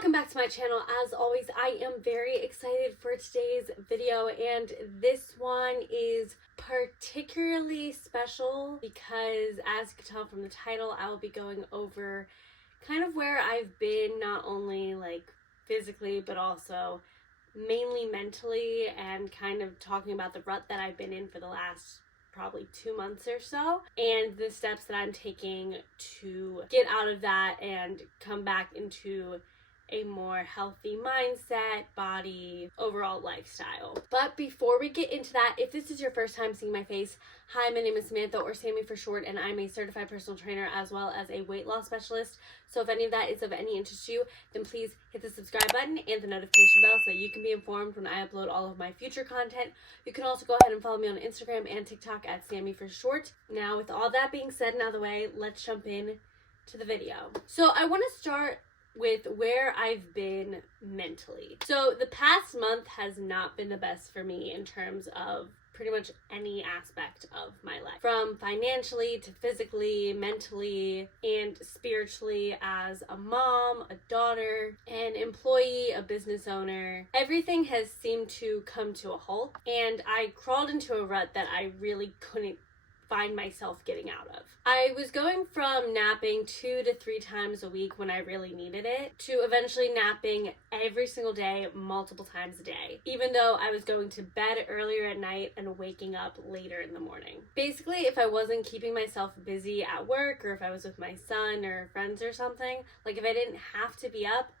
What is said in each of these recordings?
Welcome back to my channel. As always, I am very excited for today's video, and this one is particularly special because, as you can tell from the title, I will be going over kind of where I've been, not only like physically but also mainly mentally, and kind of talking about the rut that I've been in for the last probably 2 months or so, and the steps that I'm taking to get out of that and come back into a more healthy mindset, body, overall lifestyle. But before we get into that, if this is your first time seeing my face, hi, my name is Samantha, or Sammy for short, and I'm a certified personal trainer as well as a weight loss specialist. So if any of that is of any interest to you, then please hit the subscribe button and the notification bell so that you can be informed when I upload all of my future content. You can also go ahead and follow me on Instagram and TikTok at Sammy for short. Now, with all that being said and out of the way, let's jump in to the video. So I want to start with where I've been mentally. So the past month has not been the best for me in terms of pretty much any aspect of my life, from financially to physically, mentally, and spiritually. As a mom, a daughter, an employee, a business owner, everything has seemed to come to a halt, and I crawled into a rut that I really couldn't find myself getting out of. I was going from napping 2 to 3 times a week when I really needed it, to eventually napping every single day, multiple times a day, even though I was going to bed earlier at night and waking up later in the morning. Basically, if I wasn't keeping myself busy at work, or if I was with my son or friends or something, like if I didn't have to be up,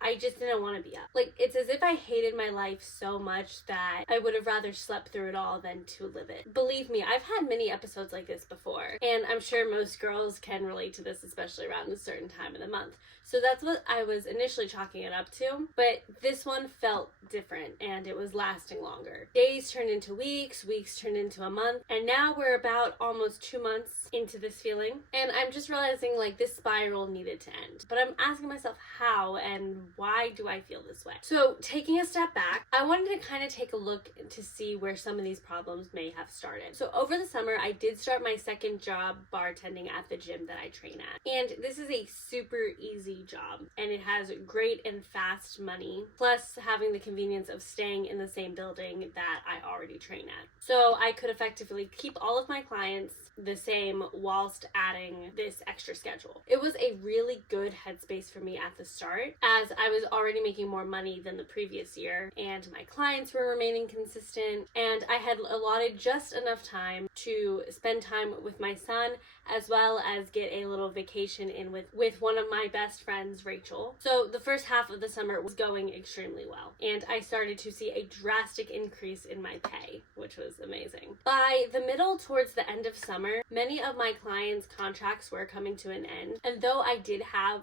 I just didn't want to be up. Like, it's as if I hated my life so much that I would have rather slept through it all than to live it. Believe me, I've had many episodes like this before, and I'm sure most girls can relate to this, especially around a certain time of the month. So that's what I was initially chalking it up to, but this one felt different, and it was lasting longer. Days turned into weeks, weeks turned into a month, and now we're about almost 2 months into this feeling, and I'm just realizing like this spiral needed to end. But I'm asking myself how and why do I feel this way? So taking a step back, I wanted to kind of take a look to see where some of these problems may have started. So over the summer, I did start my second job bartending at the gym that I train at, and this is a super easy job, and it has great and fast money, plus having the convenience of staying in the same building that I already train at. So I could effectively keep all of my clients the same whilst adding this extra schedule. It was a really good headspace for me at the start, as I was already making more money than the previous year, and my clients were remaining consistent, and I had allotted just enough time to spend time with my son, as well as get a little vacation in with one of my best friends, Rachel. So the first half of the summer was going extremely well, and I started to see a drastic increase in my pay, which was amazing. By the middle towards the end of summer, many of my clients' contracts were coming to an end, and though I did have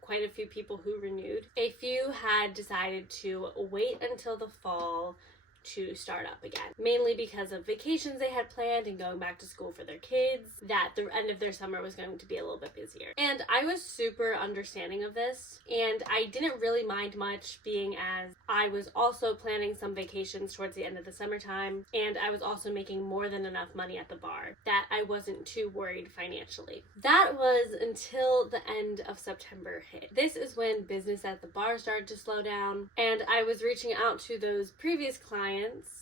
quite a few people who renewed, a few had decided to wait until the fall to start up again, mainly because of vacations they had planned and going back to school for their kids, that the end of their summer was going to be a little bit busier. And I was super understanding of this, and I didn't really mind much, being as I was also planning some vacations towards the end of the summertime, and I was also making more than enough money at the bar that I wasn't too worried financially. That was until the end of September hit. This is when business at the bar started to slow down, and I was reaching out to those previous clients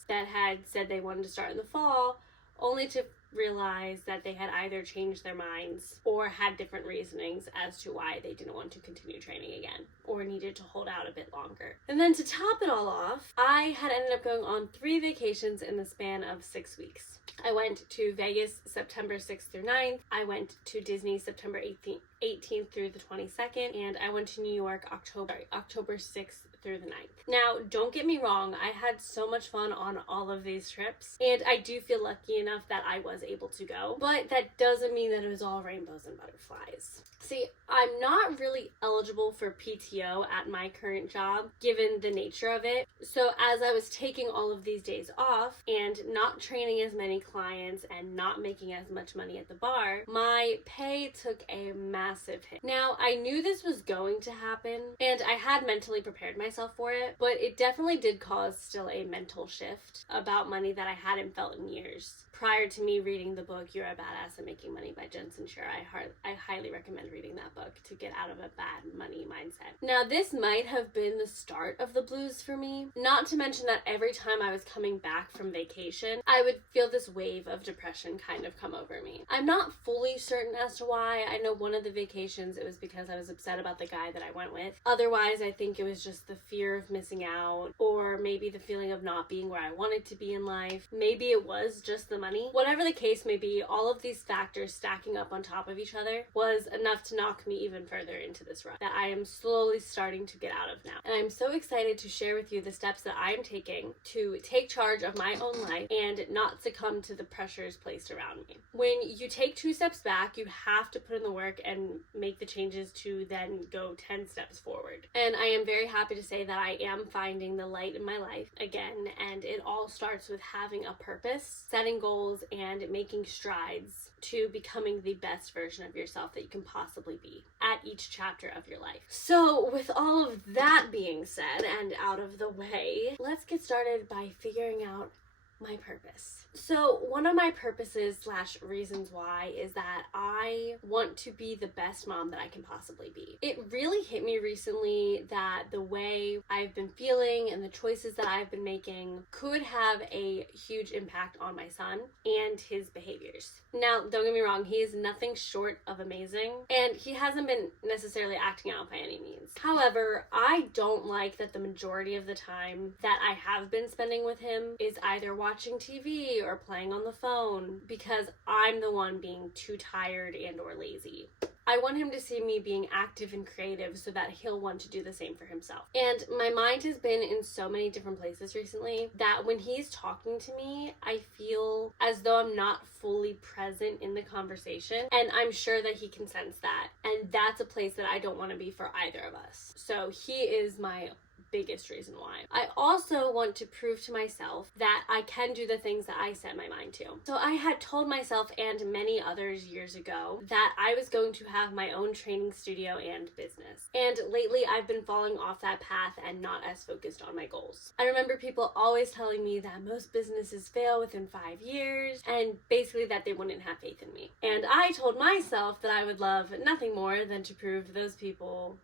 that had said they wanted to start in the fall, only to realize that they had either changed their minds or had different reasonings as to why they didn't want to continue training again or needed to hold out a bit longer. And then to top it all off, I had ended up going on 3 vacations in the span of 6 weeks. I went to Vegas September 6th through 9th. I went to Disney September 18th through the 22nd, and I went to New York October 6th through the 9th. Now, don't get me wrong, I had so much fun on all of these trips, and I do feel lucky enough that I was able to go, but that doesn't mean that it was all rainbows and butterflies. See, I'm not really eligible for PTO at my current job, given the nature of it. So as I was taking all of these days off and not training as many clients and not making as much money at the bar, my pay took a massive hit. Now, I knew this was going to happen, and I had mentally prepared myself for it, but it definitely did cause still a mental shift about money that I hadn't felt in years. Prior to me reading the book You're a Badass at Making Money by Jen Sinclair, I highly recommend recommend reading that book to get out of a bad money mindset. Now, this might have been the start of the blues for me. Not to mention that every time I was coming back from vacation, I would feel this wave of depression kind of come over me. I'm not fully certain as to why. I know one of the vacations it was because I was upset about the guy that I went with. Otherwise, I think it was just the fear of missing out, or maybe the feeling of not being where I wanted to be in life. Maybe it was just the money. Whatever the case may be, all of these factors stacking up on top of each other was enough to knock me even further into this rut that I am slowly starting to get out of now. And I'm so excited to share with you the steps that I am taking to take charge of my own life and not succumb to the pressures placed around me. When you take 2 steps back, you have to put in the work and make the changes to then go 10 steps forward. And I am very happy to say that I am finding the light in my life again, and it all starts with having a purpose, setting goals, and making strides to becoming the best version of yourself that you can possibly be at each chapter of your life. So with all of that being said and out of the way, let's get started by figuring out my purpose. So one of my purposes / reasons why is that I want to be the best mom that I can possibly be. It really hit me recently that the way I've been feeling and the choices that I've been making could have a huge impact on my son and his behaviors. Now, don't get me wrong, he is nothing short of amazing, and he hasn't been necessarily acting out by any means. However, I don't like that the majority of the time that I have been spending with him is either watching TV or playing on the phone because I'm the one being too tired and or lazy. I want him to see me being active and creative so that he'll want to do the same for himself. And my mind has been in so many different places recently that when he's talking to me, I feel as though I'm not fully present in the conversation. And I'm sure that he can sense that. And that's a place that I don't want to be for either of us. So he is my biggest reason why. I also want to prove to myself that I can do the things that I set my mind to. So I had told myself and many others years ago that I was going to have my own training studio and business. And lately I've been falling off that path and not as focused on my goals. I remember people always telling me that most businesses fail within 5 years and basically that they wouldn't have faith in me. And I told myself that I would love nothing more than to prove those people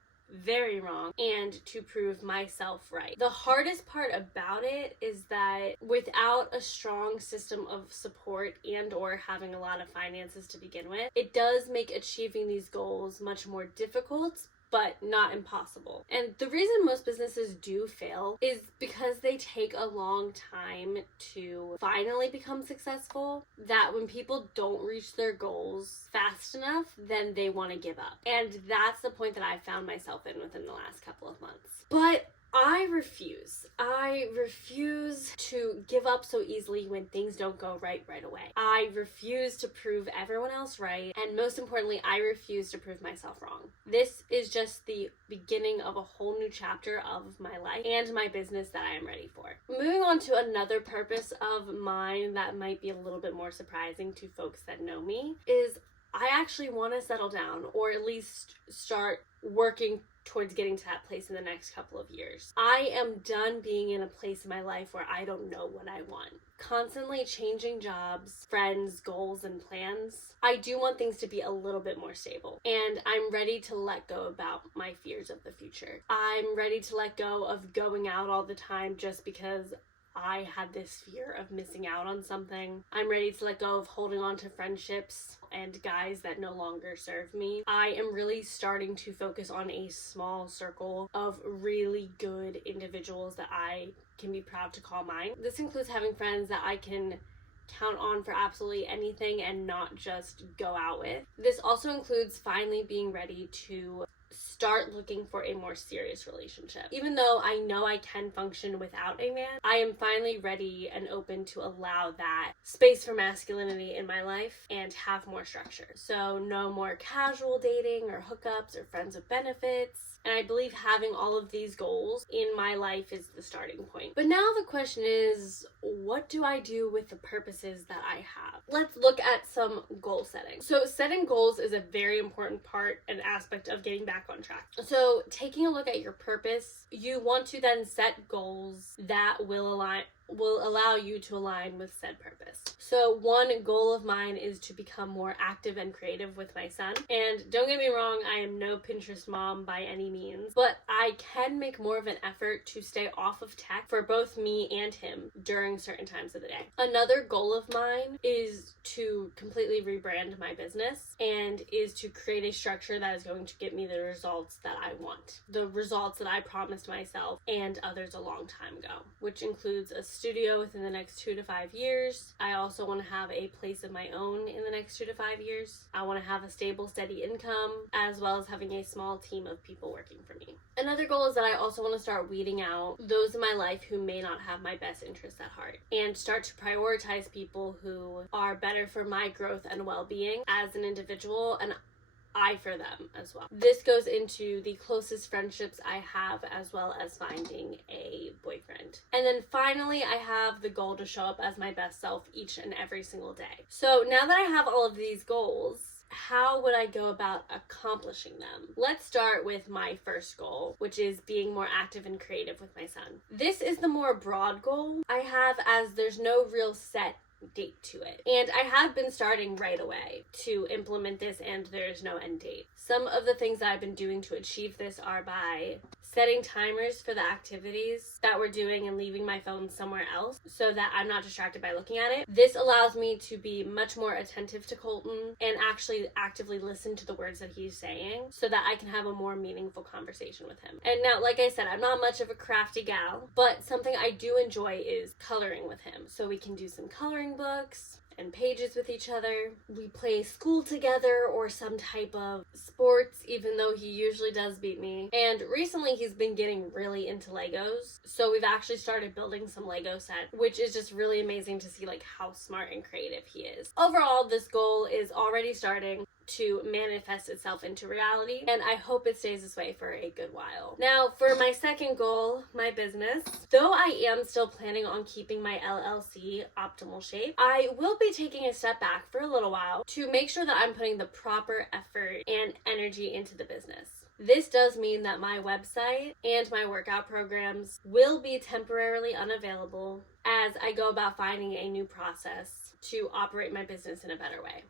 very wrong and to prove myself right. The hardest part about it is that without a strong system of support and or having a lot of finances to begin with, it does make achieving these goals much more difficult, but not impossible. And the reason most businesses do fail is because they take a long time to finally become successful, that when people don't reach their goals fast enough, then they want to give up. And that's the point that I found myself in within the last couple of months. But I refuse. I refuse to give up so easily when things don't go right away. I refuse to prove everyone else right. And most importantly, I refuse to prove myself wrong. This is just the beginning of a whole new chapter of my life and my business that I am ready for. Moving on to another purpose of mine that might be a little bit more surprising to folks that know me is I actually want to settle down, or at least start working towards getting to that place in the next couple of years. I am done being in a place in my life where I don't know what I want. Constantly changing jobs, friends, goals, and plans. I do want things to be a little bit more stable, and I'm ready to let go about my fears of the future. I'm ready to let go of going out all the time just because I had this fear of missing out on something. I'm ready to let go of holding on to friendships and guys that no longer serve me. I am really starting to focus on a small circle of really good individuals that I can be proud to call mine. This includes having friends that I can count on for absolutely anything and not just go out with. This also includes finally being ready to start looking for a more serious relationship. Even though I know I can function without a man, I am finally ready and open to allow that space for masculinity in my life and have more structure. So no more casual dating or hookups or friends with benefits. And I believe having all of these goals in my life is the starting point. But now the question is, what do I do with the purposes that I have? Let's look at some goal setting. So setting goals is a very important part and aspect of getting back on track. So taking a look at your purpose, you want to then set goals that will will allow you to align with said purpose. So one goal of mine is to become more active and creative with my son. And don't get me wrong, I am no Pinterest mom by any means, but I can make more of an effort to stay off of tech for both me and him during certain times of the day. Another goal of mine is to completely rebrand my business and is to create a structure that is going to get me the results that I want. The results that I promised myself and others a long time ago, which includes a studio within the next 2 to 5 years. I also want to have a place of my own in the next 2 to 5 years. I want to have a stable, steady income, as well as having a small team of people working for me. Another goal is that I also want to start weeding out those in my life who may not have my best interests at heart and start to prioritize people who are better for my growth and well-being as an individual, and I for them as well. This goes into the closest friendships I have, as well as finding a boyfriend. And then finally, I have the goal to show up as my best self each and every single day. So now that I have all of these goals, how would I go about accomplishing them? Let's start with my first goal, which is being more active and creative with my son. This is the more broad goal I have, as there's no real set date to it. And I have been starting right away to implement this, and there's no end date. Some of the things that I've been doing to achieve this are by setting timers for the activities that we're doing and leaving my phone somewhere else so that I'm not distracted by looking at it. This allows me to be much more attentive to Colton and actually actively listen to the words that he's saying so that I can have a more meaningful conversation with him. And now, like I said, I'm not much of a crafty gal, but something I do enjoy is coloring with him. So we can do some coloring books and pages with each other. We play school together or some type of sports, even though he usually does beat me. And recently he's been getting really into Legos. So we've actually started building some Lego set, which is just really amazing to see like how smart and creative he is. Overall, this goal is already starting to manifest itself into reality, and I hope it stays this way for a good while. Now, for my second goal, my business, though I am still planning on keeping my LLC optimal shape, I will be taking a step back for a little while to make sure that I'm putting the proper effort and energy into the business. This does mean that my website and my workout programs will be temporarily unavailable as I go about finding a new process to operate my business in a better way.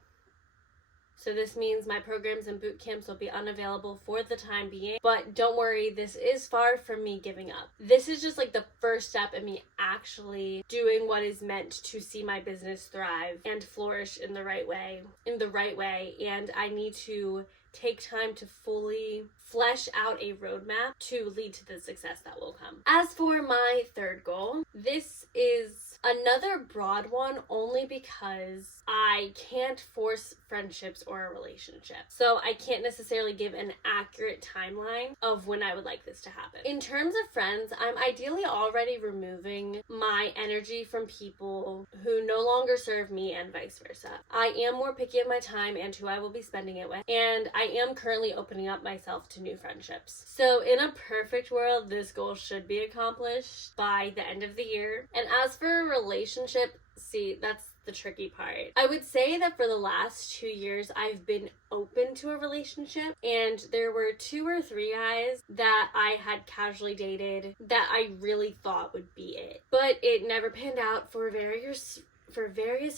So this means my programs and boot camps will be unavailable for the time being, but don't worry, this is far from me giving up. This is just like the first step in me actually doing what is meant to see my business thrive and flourish in the right way, and I need to take time to fully flesh out a roadmap to lead to the success that will come. As for my third goal, this is another broad one only because I can't force friendships or a relationship. So I can't necessarily give an accurate timeline of when I would like this to happen. In terms of friends, I'm ideally already removing my energy from people who no longer serve me and vice versa. I am more picky of my time and who I will be spending it with, and I am currently opening up myself to new friendships. So in a perfect world, this goal should be accomplished by the end of the year. And as for a relationship, see, that's the tricky part. I would say that for the last 2 years, I've been open to a relationship, and there were 2 or 3 guys that I had casually dated that I really thought would be it. But it never panned out for various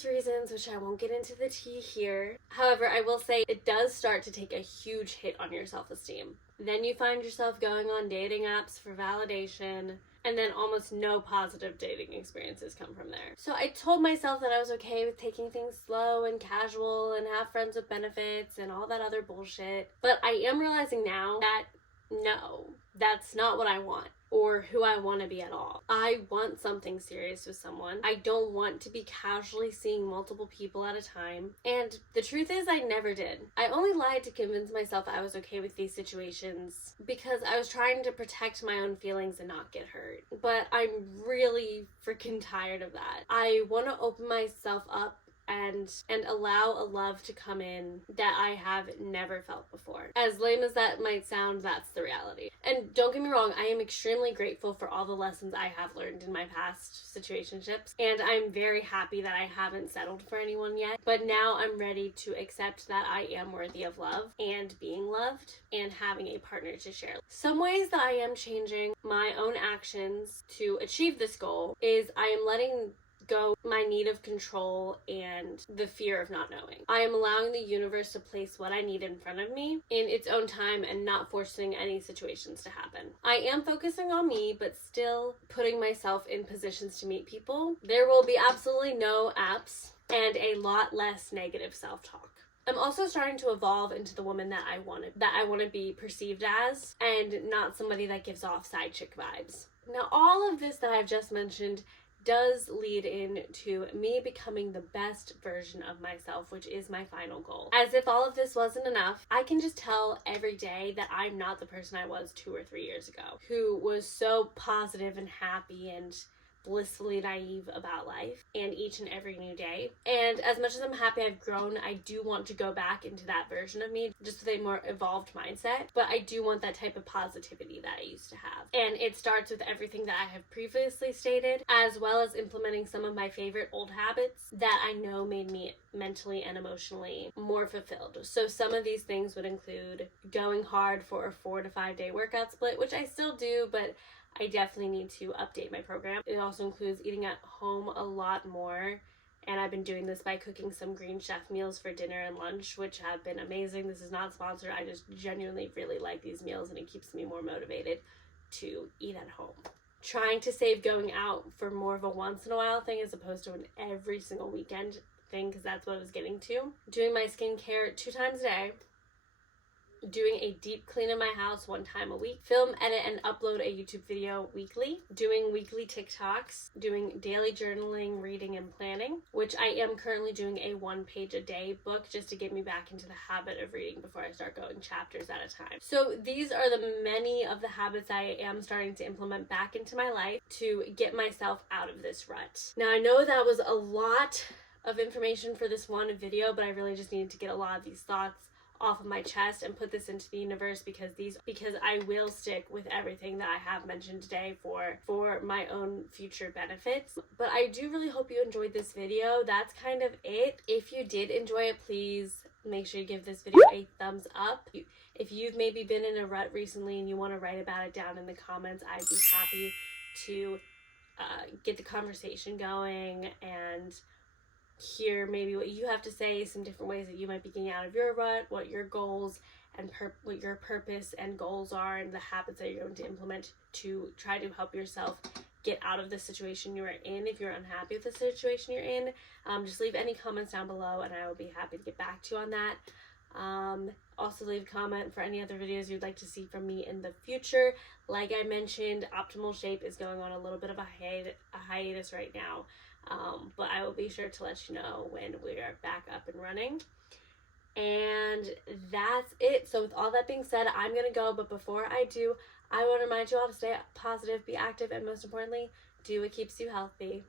reasons, which I won't get into the tea here. However, I will say it does start to take a huge hit on your self-esteem. Then you find yourself going on dating apps for validation, and then almost no positive dating experiences come from there. So I told myself that I was okay with taking things slow and casual and have friends with benefits and all that other bullshit. But I am realizing now that no, that's not what I want or who I want to be at all. I want something serious with someone. I don't want to be casually seeing multiple people at a time. And the truth is, I never did. I only lied to convince myself I was okay with these situations because I was trying to protect my own feelings and not get hurt. But I'm really freaking tired of that. I want to open myself up and allow a love to come in that I have never felt before. As lame as that might sound, that's the reality. And don't get me wrong, I am extremely grateful for all the lessons I have learned in my past situationships, and I'm very happy that I haven't settled for anyone yet. But now I'm ready to accept that I am worthy of love and being loved and having a partner to share. Some ways that I am changing my own actions to achieve this goal is I am letting go my need of control and the fear of not knowing. I am allowing the universe to place what I need in front of me in its own time and not forcing any situations to happen. I am focusing on me, but still putting myself in positions to meet people. There will be absolutely no apps and a lot less negative self-talk. I'm also starting to evolve into the woman that I want to be perceived as, and not somebody that gives off side chick vibes. Now, all of this that I've just mentioned does lead into me becoming the best version of myself, which is my final goal. As if all of this wasn't enough, I can just tell every day that I'm not the person I was 2 or 3 years ago, who was so positive and happy and blissfully naive about life and each and every new day. And as much as I'm happy I've grown, I do want to go back into that version of me, just with a more evolved mindset. But I do want that type of positivity that I used to have. And it starts with everything that I have previously stated, as well as implementing some of my favorite old habits that I know made me mentally and emotionally more fulfilled. So some of these things would include going hard for a 4 to 5 day workout split, which I still do, but I definitely need to update my program. It also includes eating at home a lot more, and I've been doing this by cooking some Green Chef meals for dinner and lunch, which have been amazing. This is not sponsored. I just genuinely really like these meals, and it keeps me more motivated to eat at home. Trying to save going out for more of a once in a while thing as opposed to an every single weekend thing, because that's what I was getting to. Doing my skincare 2 times a day. Doing a deep clean of my house 1 time a week, film, edit, and upload a YouTube video weekly, doing weekly TikToks, doing daily journaling, reading, and planning, which I am currently doing a 1-page a day book just to get me back into the habit of reading before I start going chapters at a time. So these are the many of the habits I am starting to implement back into my life to get myself out of this rut. Now, I know that was a lot of information for this one video, but I really just needed to get a lot of these thoughts off of my chest and put this into the universe because I will stick with everything that I have mentioned today for my own future benefits. But I do really hope you enjoyed this video. That's kind of it. If you did enjoy it, please make sure you give this video a thumbs up. If you've maybe been in a rut recently and you want to write about it down in the comments, I'd be happy to get the conversation going and hear maybe what you have to say, some different ways that you might be getting out of your rut, what your goals and what your purpose and goals are, and the habits that you're going to implement to try to help yourself get out of the situation you're in. If you're unhappy with the situation you're in, just leave any comments down below and I will be happy to get back to you on that. Also leave a comment for any other videos you'd like to see from me in the future. Like I mentioned, Optimal Shape is going on a little bit of a hiatus right now. But I will be sure to let you know when we are back up and running. And that's it. So with all that being said, I'm going to go. But before I do, I want to remind you all to stay positive, be active, and most importantly, do what keeps you healthy.